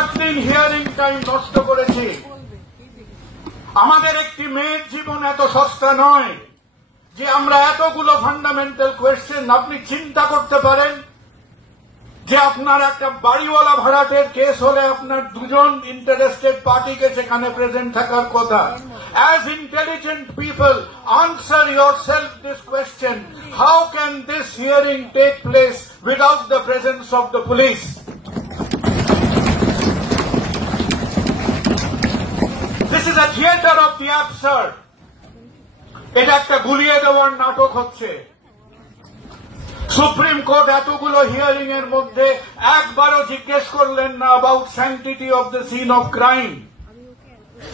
4 দিন hearing time নষ্ট করেছি। আমাদের একটি মেয়ের জীবন এত সস্তা নয় যে আমরা এতগুলো ফান্ডামেন্টাল কোয়েশ্চেন। আপনি চিন্তা করতে পারেন যে আপনার একটা বাড়িওয়ালা ভাড়াটের কেস হলে আপনার দুজন ইন্টারেস্টেড পার্টিকে সেখানে প্রেজেন্ট থাকার কথা। As intelligent people, answer yourself this question: how can this hearing take place without the presence of the police? This is a theater of the absurd. এটা একটা গুলিয়ে দেওয়ার নাটক হচ্ছে। সুপ্রিম কোর্ট এতগুলো হিয়ারিং এর মধ্যে একবারও জিজ্ঞেস করলেন না about sanctity of the scene of crime.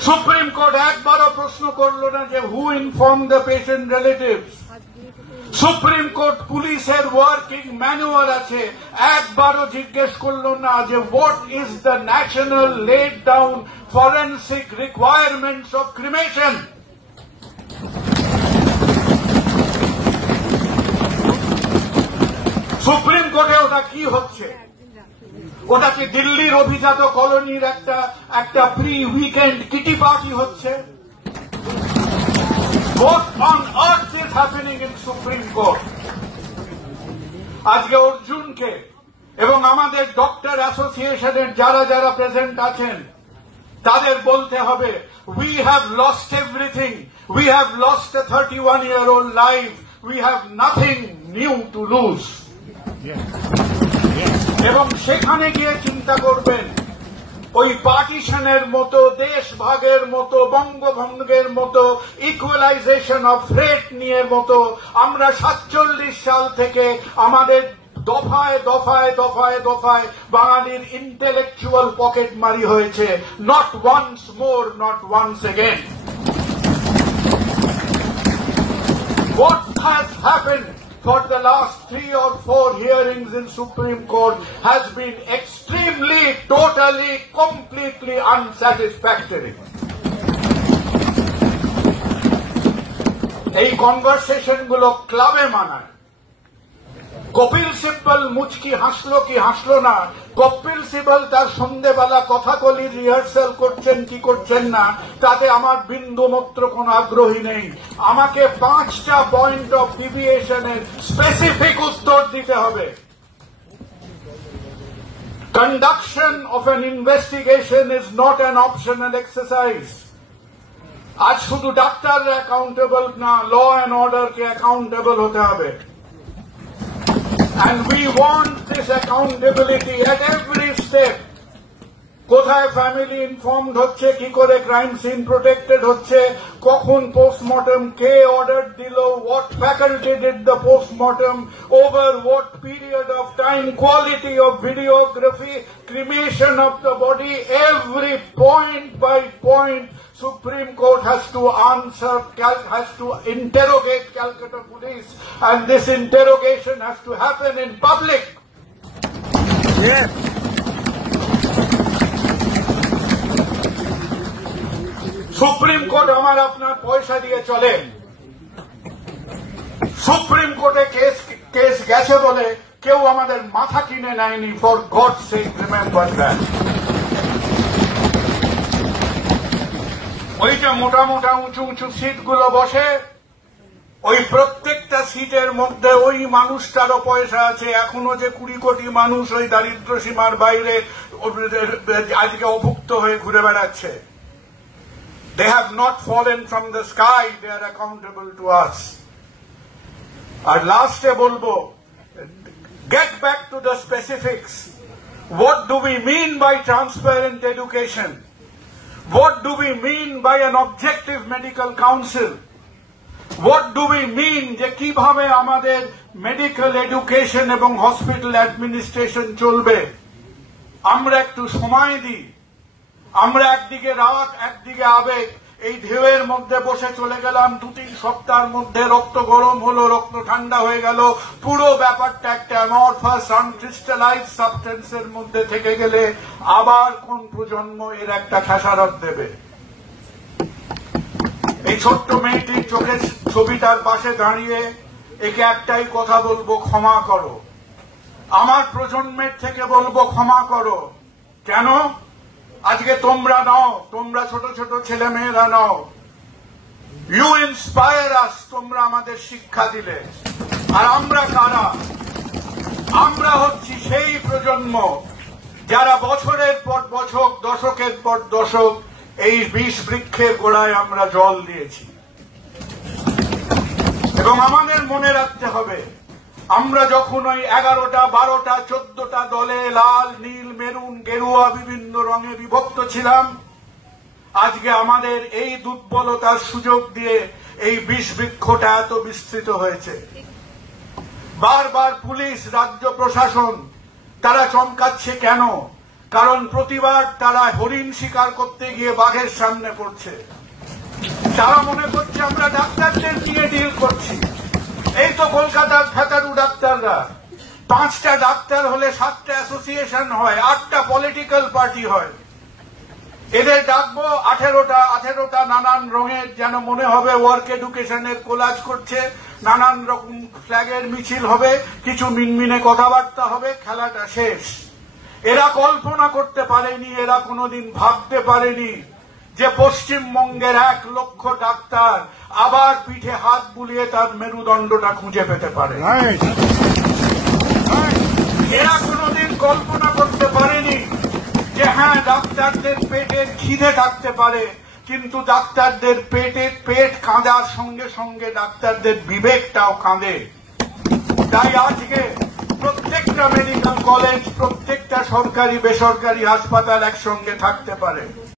Supreme court একবারও প্রশ্ন করল না যে who inform the patient relatives. Supreme court পুলিশের ওয়ার্কিং ম্যানুয়াল আছে, একবারও জিজ্ঞেস করল না যে what is the national laid down forensic requirements of cremation. Supreme কোর্টে ওটা কি হচ্ছে? ওটা কি দিল্লির অভিজাত কলোনির একটা প্রি উইকেন্ড কিটি পার্টি হচ্ছে? What on earth is happening in Supreme Court? আজকে অর্জুনকে এবং আমাদের ডক্টর অ্যাসোসিয়েশনের যারা যারা প্রেজেন্ট আছেন তাদের বলতে হবে, we have lost everything. We have lost a 31-year-old life. We have nothing new to lose. এবং সেখানে গিয়ে চিন্তা করবেন ওই পার্টিশনের মতো, দেশ ভাগের মতো, বঙ্গভঙ্গের মতো, ইকুয়ালাইজেশন অফ রেট নিয়ে মতো আমরা 47 সাল থেকে আমাদের দফায় দফায় দফায় দফায় বাঙালির ইন্টেলেকচুয়াল পকেট মারি হয়েছে। Not once more, not once again. What has happened for the last 3 or 4 hearings in Supreme Court has been extremely, totally, completely unsatisfactory. এই কনভারসেশন গুলো ক্লাবে মানায়। কপিল সিব্বল মুচকি হাসলো কি হাসলো না, কপিল সিব্বল তার সন্ধ্যেবেলা কথাকলির রিহার্সাল করছেন কি করছেন না, তাতে আমার বিন্দু মাত্র কোন আগ্রহী নেই। আমাকে 5টা পয়েন্ট অফ ডিভিয়েশনের স্পেসিফিক উত্তর দিতে হবে। Conduction of an investigation is not an optional exercise. আজ শুধু ডাক্তাররা অ্যাকাউন্টেবল না, ল অ্যান্ড অর্ডারকে অ্যাকাউন্টেবল হতে হবে। And we want this accountability at every step. কোথায় ফ্যামিলি ইনফর্মড হচ্ছে, কি করে ক্রাইম সিন প্রোটেক্টেড হচ্ছে, কখন পোস্টমর্টম, কে অর্ডার দিল, what faculty did the postmortem, over what period of time, quality of videography, cremation of the body, every point by point Supreme Court has to answer, has to interrogate Calcutta Police, and this interrogation has to happen in public. Yes. Supreme Court আমার আপনার পয়সা দিয়ে চলে। Supreme কোর্টে case গেছে বলে কেউ আমাদের মাথা কিনে নেয়নি। For gods sec remember that. ওইটা মোটা মোটা উঁচু উঁচু সিটগুলো বসে, ওই প্রত্যেকটা সিটের মধ্যে ওই মানুষটারও পয়সা আছে। এখনো যে 20 কোটি মানুষ ওই দারিদ্র সীমার বাইরে আজকে অভুক্ত হয়ে ঘুরে বেড়াচ্ছে। They have not fallen from the sky. They are accountable to us. আর লাস্টে বলবো, get back to the specifics. What do we mean by transparent education? What do we mean by an objective medical council? What do we mean যে কিভাবে আমাদের medical education এবং hospital administration চলবে? আমরা একটু সময় দিই। আমরা একদিকে রাগ, একদিকে আবেগ, এই ঢেউয়ের মধ্যে বসে চলে গেলাম। 2-3 সপ্তাহের মধ্যে রক্ত গরম হলো, রক্ত ঠান্ডা হয়ে গেল। পুরো ব্যাপারটা একটা অ্যামরফাস আনক্রিস্টালাইজ সাবস্টেন্সের মধ্যে থেকে গেলে আবার কোন প্রজন্ম এর একটা খেসারত দেবে? এই ছোট্ট মেয়েটির চোখের ছবিটার পাশে দাঁড়িয়ে একে একটাই কথা বলবো, ক্ষমা করো। আমার প্রজন্মের থেকে বলবো ক্ষমা করো। কেন? আজকে তোমরা নও, তোমরা ছোট ছোট ছেলে মেয়েরা নও, ইউ ইন্সপায়ার আস, তোমরা আমাদের শিক্ষা দিলে। আর আমরা কারা? আমরা হচ্ছি সেই প্রজন্ম যারা বছরের পর বছর, দশকের পর দশক এই বিষ বৃক্ষের গোড়ায় আমরা জল দিয়েছি। এবং আমাদের মনে রাখতে হবে, আমরা যখন ওই 11টা 12টা 14টা দলে লাল নীল মেরুন গেরুয়া বিভিন্ন রঙে বিভক্ত ছিলাম, আজকে আমাদের এই দুর্বলতার সুযোগ দিয়ে এই বিষ বৃক্ষটা এত বিস্তৃত হয়েছে। বারবার পুলিশ, রাজ্য প্রশাসন তারা চমকাচ্ছে কেন? কারণ প্রতিবার তারা হরিণ শিকার করতে গিয়ে বাঘের সামনে পড়ছে। তারা মনে করছে আমরা ডাক্তারদের নিয়ে ডিল করছি। এই তো কলকাতার ফেতারু ডাক্তাররা, 5টা ডাক্তার হলে 7টা অ্যাসোসিয়েশন হয়, 8টা পলিটিক্যাল পার্টি হয়। এদের ডাকবো 18টা নানান রঙের, যেন মনে হবে ওয়ার্ক এডুকেশনের কোলাজ করছে, নানান রকম ফ্ল্যাগের মিছিল হবে, কিছু মিনমিনে কথাবার্তা হবে, খেলাটা শেষ। এরা কল্পনা করতে পারেনি, এরা কোনোদিন ভাবতে পারেনি যে পশ্চিমবঙ্গের 1 লক্ষ ডাক্তার আবার পিঠে হাত বুলিয়ে তার মেরুদণ্ডটা খুঁজে পেতে পারে। এরা কোনোদিন কল্পনা করতে পারেনি যে হ্যাঁ, ডাক্তারদের পেটের খিদে থাকতে পারে, কিন্তু ডাক্তারদের পেট কাঁদার সঙ্গে সঙ্গে ডাক্তারদের বিবেকটাও কাঁদে। তাই আজকে প্রত্যেকটা মেডিকেল কলেজ, প্রত্যেকটা সরকারি বেসরকারি হাসপাতাল একসঙ্গে থাকতে পারে।